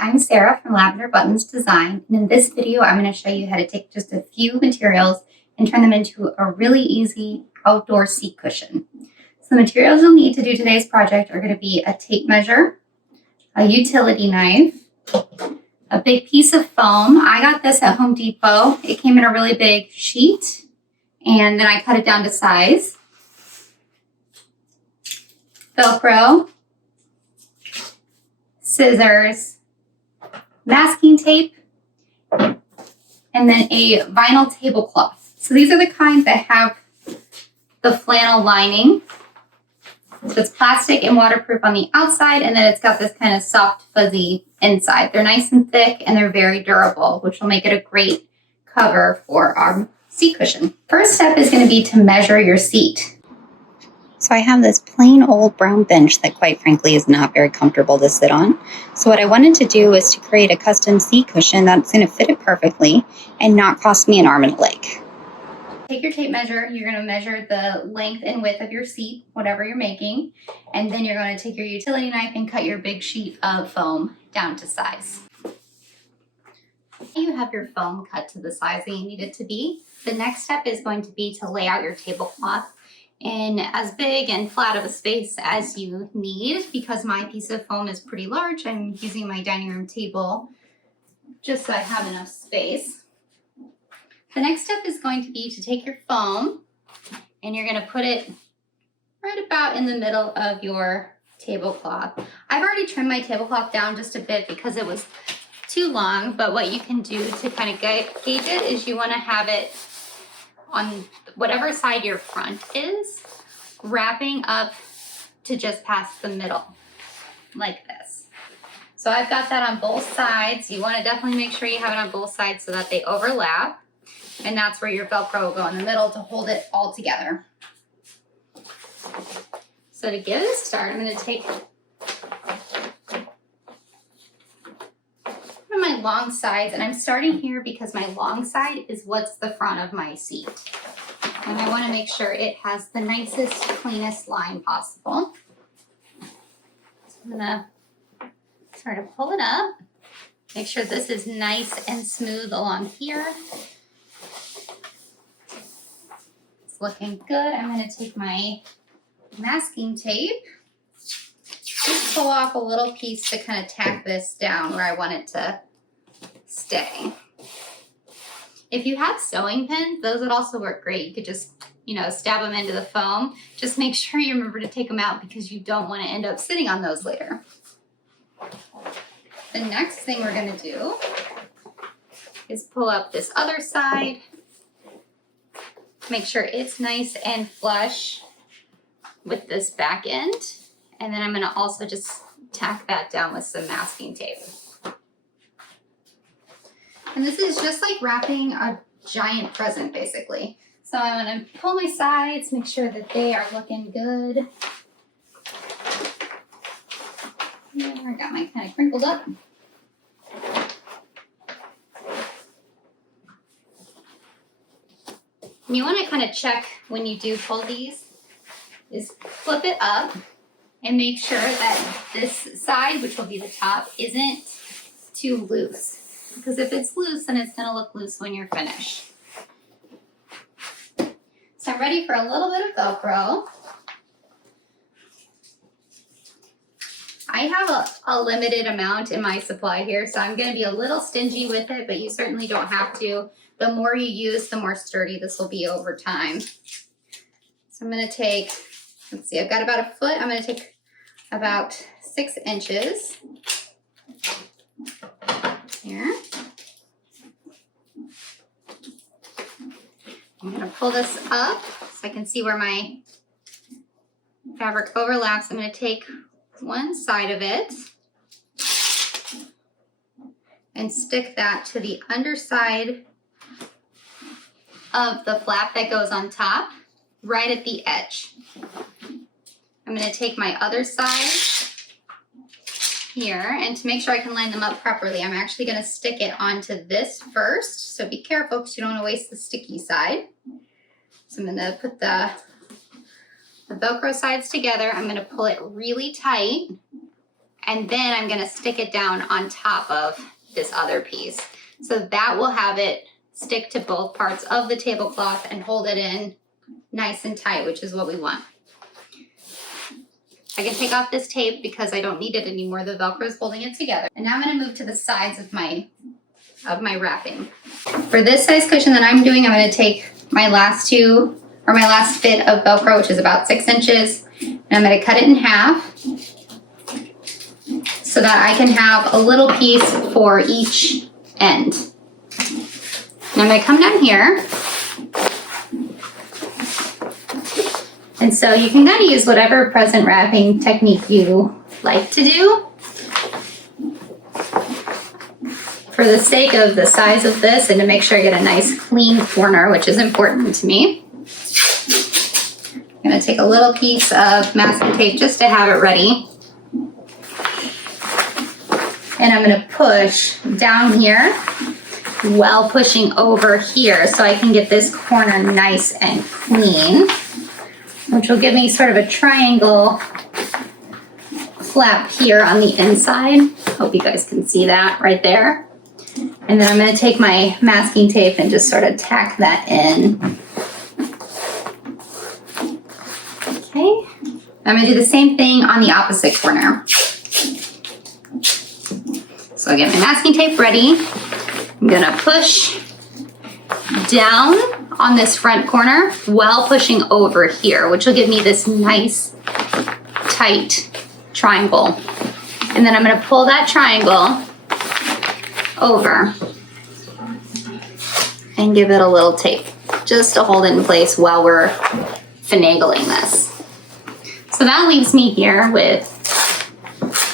I'm Sarah from Lavender Buttons Design, and in this video I'm going to show you how to take just a few materials and turn them into a really easy outdoor seat cushion. So the materials you'll need to do today's project are going to be a tape measure, a utility knife, a big piece of foam. I got this at Home Depot. It came in a really big sheet, and then I cut it down to size. Velcro, scissors, masking tape, and then a vinyl tablecloth. So these are the kinds that have the flannel lining. So it's plastic and waterproof on the outside, and then it's got this kind of soft, fuzzy inside. They're nice and thick, and they're very durable, which will make it a great cover for our seat cushion. First step is going to be to measure your seat. So I have this plain old brown bench that quite frankly is not very comfortable to sit on. So what I wanted to do is to create a custom seat cushion that's going to fit it perfectly and not cost me an arm and a leg. Take your tape measure, you're going to measure the length and width of your seat, whatever you're making, and then you're going to take your utility knife and cut your big sheet of foam down to size. You have your foam cut to the size that you need it to be. The next step is going to be to lay out your tablecloth in as big and flat of a space as you need. Because my piece of foam is pretty large, I'm using my dining room table just so I have enough space. The next step is going to be to take your foam and you're going to put it right about in the middle of your tablecloth. I've already trimmed my tablecloth down just a bit because it was too long, but what you can do to kind of gauge it is you want to have it on whatever side your front is, wrapping up to just past the middle, like this. So I've got that on both sides. You want to definitely make sure you have it on both sides so that they overlap. And that's where your Velcro will go in the middle to hold it all together. So to give it a start, I'm going to take my long sides, and I'm starting here because my long side is what's the front of my seat. And I want to make sure it has the nicest, cleanest line possible. So I'm going to sort of pull it up, make sure this is nice and smooth along here. It's looking good. I'm going to take my masking tape, just pull off a little piece to kind of tack this down where I want it to stay. If you have sewing pins, those would also work great. You could just, stab them into the foam. Just make sure you remember to take them out because you don't want to end up sitting on those later. The next thing we're going to do is pull up this other side. Make sure it's nice and flush with this back end. And then I'm going to also just tack that down with some masking tape. And this is just like wrapping a giant present, basically. So I'm going to pull my sides, make sure that they are looking good. There, I got mine kind of crinkled up. And you want to kind of check when you do pull these, is flip it up and make sure that this side, which will be the top, isn't too loose. Because if it's loose, then it's going to look loose when you're finished. So I'm ready for a little bit of Velcro. I have a limited amount in my supply here, so I'm going to be a little stingy with it, but you certainly don't have to. The more you use, the more sturdy this will be over time. So I'm going to take, let's see, I've got about a foot. I'm going to take about 6 inches. Here. I'm going to pull this up so I can see where my fabric overlaps. I'm going to take one side of it and stick that to the underside of the flap that goes on top, right at the edge. I'm going to take my other side here, and to make sure I can line them up properly, I'm actually going to stick it onto this first. So be careful because you don't want to waste the sticky side. So I'm going to put the Velcro sides together. I'm going to pull it really tight And then I'm gonna stick it down on top of this other piece. So that will have it stick to both parts of the tablecloth and hold it in nice and tight, which is what we want. I can take off this tape because I don't need it anymore. The Velcro is holding it together. And now I'm gonna move to the sides of my wrapping. For this size cushion that I'm doing, I'm gonna take my last bit of Velcro, which is about 6 inches, and I'm gonna cut it in half so that I can have a little piece for each end. And I'm gonna come down here. And so you can kind of use whatever present wrapping technique you like to do. For the sake of the size of this and to make sure I get a nice clean corner, which is important to me, I'm gonna take a little piece of masking tape just to have it ready. And I'm gonna push down here while pushing over here so I can get this corner nice and clean, which will give me sort of a triangle flap here on the inside. Hope you guys can see that right there. And then I'm gonna take my masking tape and just sort of tack that in. Okay, I'm gonna do the same thing on the opposite corner. So I get my masking tape ready. I'm gonna push down on this front corner while pushing over here, which will give me this nice tight triangle. And then I'm gonna pull that triangle over and give it a little tape just to hold it in place while we're finagling this. So that leaves me here with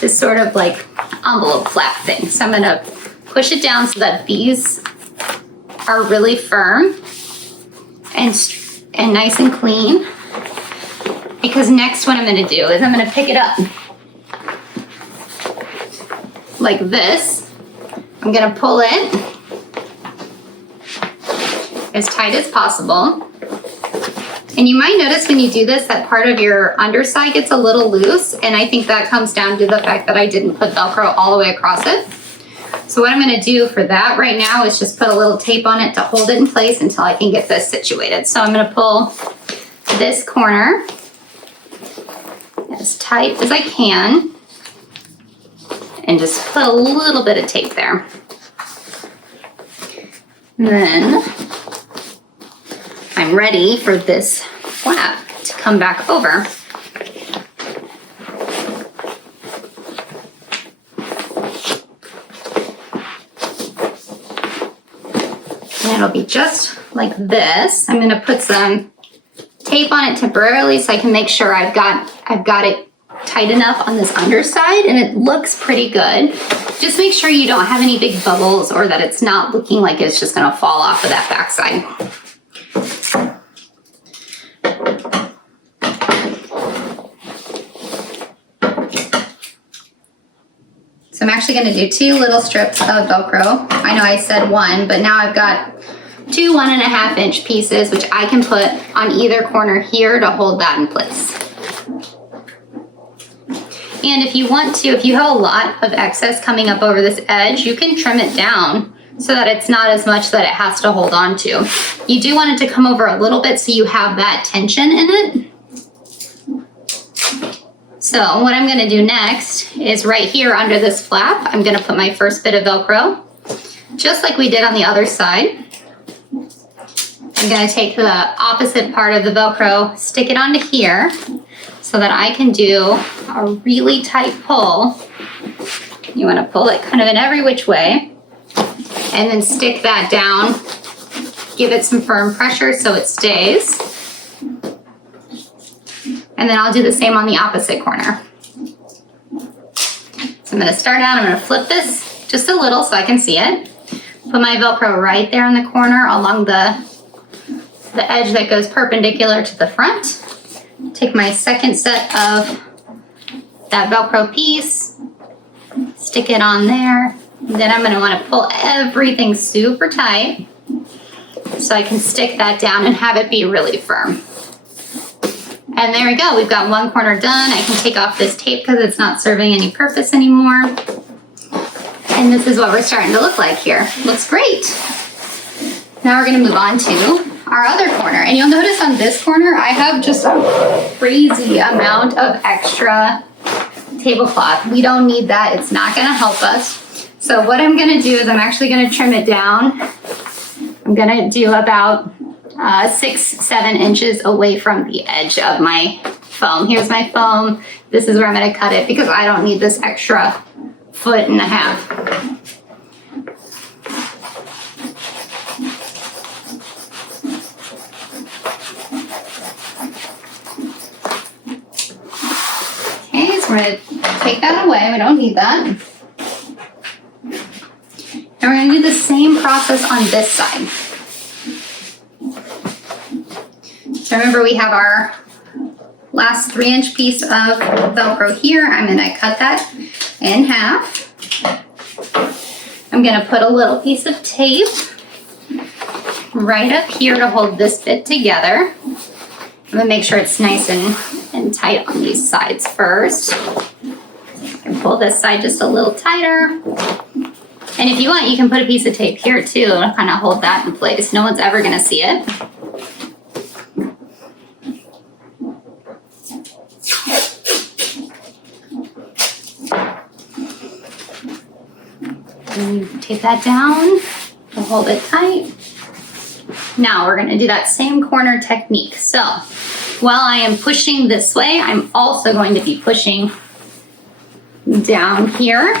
this sort of like envelope flap thing. So I'm gonna push it down so that these are really firm and nice and clean, because next what I'm gonna do is I'm gonna pick it up like this. I'm gonna pull it as tight as possible. And you might notice when you do this that part of your underside gets a little loose, and I think that comes down to the fact that I didn't put Velcro all the way across it. So what I'm gonna do for that right now is just put a little tape on it to hold it in place until I can get this situated. So I'm gonna pull this corner as tight as I can and just put a little bit of tape there. And then I'm ready for this flap to come back over. And it'll be just like this. I'm gonna put some tape on it temporarily so I can make sure I've got it tight enough on this underside, and it looks pretty good. Just make sure you don't have any big bubbles or that it's not looking like it's just gonna fall off of that backside. So I'm actually gonna do 2 little strips of Velcro. I know I said 1, but now I've got 2 1.5 inch pieces, which I can put on either corner here to hold that in place. And if you want to, if you have a lot of excess coming up over this edge, you can trim it down so that it's not as much that it has to hold on to. You do want it to come over a little bit so you have that tension in it. So what I'm gonna do next is right here under this flap, I'm gonna put my first bit of Velcro, just like we did on the other side. I'm gonna take the opposite part of the Velcro, stick it onto here so that I can do a really tight pull. You wanna pull it kind of in every which way and then stick that down, give it some firm pressure so it stays. And then I'll do the same on the opposite corner. So I'm gonna start out, I'm gonna flip this just a little so I can see it. Put my Velcro right there in the corner along the edge that goes perpendicular to the front. Take my second set of that Velcro piece, stick it on there. Then I'm gonna wanna pull everything super tight so I can stick that down and have it be really firm. And there we go, we've got one corner done. I can take off this tape because it's not serving any purpose anymore. And this is what we're starting to look like here. Looks great. Now we're gonna move on to our other corner. And you'll notice on this corner, I have just a crazy amount of extra tablecloth. We don't need that, it's not gonna help us. So what I'm gonna do is I'm actually gonna trim it down. I'm gonna do about 6-7 inches away from the edge of my foam. Here's my foam. This is where I'm gonna cut it because I don't need this extra 1.5 feet. Okay, so we're gonna take that away. We don't need that. And we're gonna do the same process on this side. So remember, we have our last 3-inch piece of Velcro here. I'm gonna cut that in half. I'm gonna put a little piece of tape right up here to hold this bit together. I'm gonna make sure it's nice and tight on these sides first. And pull this side just a little tighter. And if you want, you can put a piece of tape here too to kind of hold that in place. No one's ever gonna see it. And tape that down to hold it tight. Now we're gonna do that same corner technique. So while I am pushing this way, I'm also going to be pushing down here,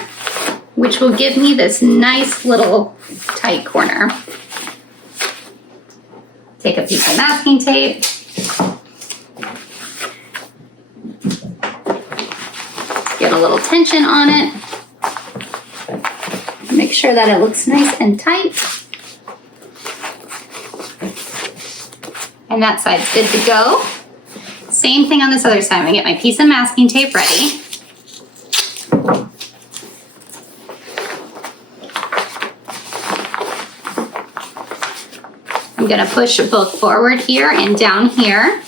which will give me this nice little tight corner. Take a piece of masking tape. Get a little tension on it. Make sure that it looks nice and tight. And that side's good to go. Same thing on this other side. I'm gonna get my piece of masking tape ready. I'm gonna push both forward here and down here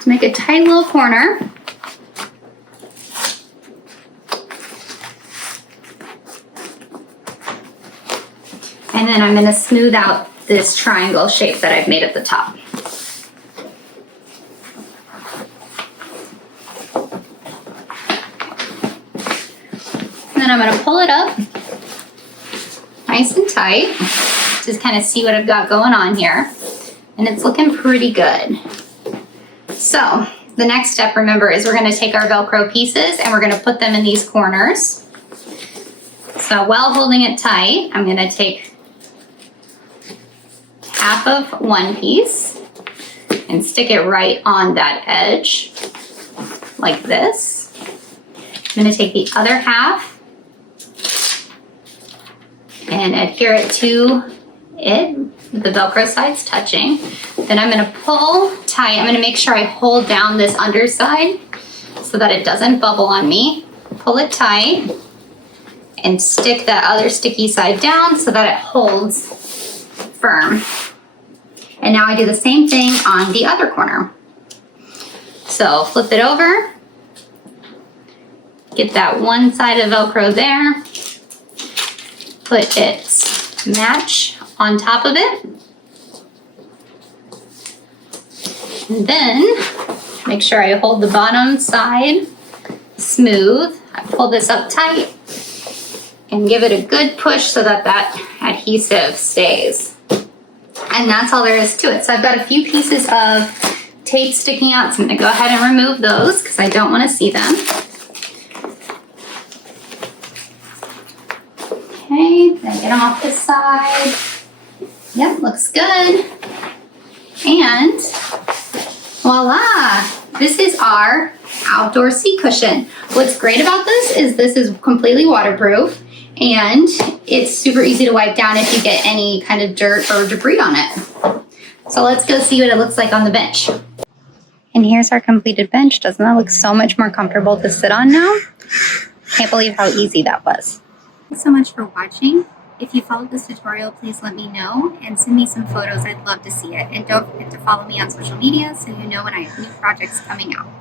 to make a tight little corner. And then I'm gonna smooth out this triangle shape that I've made at the top. And then I'm gonna pull it up nice and tight. Just kind of see what I've got going on here. And it's looking pretty good. So the next step, remember, is we're gonna take our Velcro pieces and we're gonna put them in these corners. So while holding it tight, I'm gonna take half of one piece and stick it right on that edge like this. I'm gonna take the other half and adhere it to it with the Velcro sides touching. Then I'm gonna pull tight. I'm gonna make sure I hold down this underside so that it doesn't bubble on me. Pull it tight and stick that other sticky side down so that it holds firm. And now I do the same thing on the other corner. So flip it over, get that one side of Velcro there, put its match on top of it, and then make sure I hold the bottom side smooth. I pull this up tight and give it a good push so that that adhesive stays. And that's all there is to it. So I've got a few pieces of tape sticking out, so I'm gonna go ahead and remove those because I don't wanna see them. Okay, then get them off this side. Yep, looks good. And voila, this is our outdoor seat cushion. What's great about this is completely waterproof and it's super easy to wipe down if you get any kind of dirt or debris on it. So let's go see what it looks like on the bench. And here's our completed bench. Doesn't that look so much more comfortable to sit on now? Can't believe how easy that was. Thanks so much for watching. If you followed this tutorial, please let me know and send me some photos. I'd love to see it. And don't forget to follow me on social media so you know when I have new projects coming out.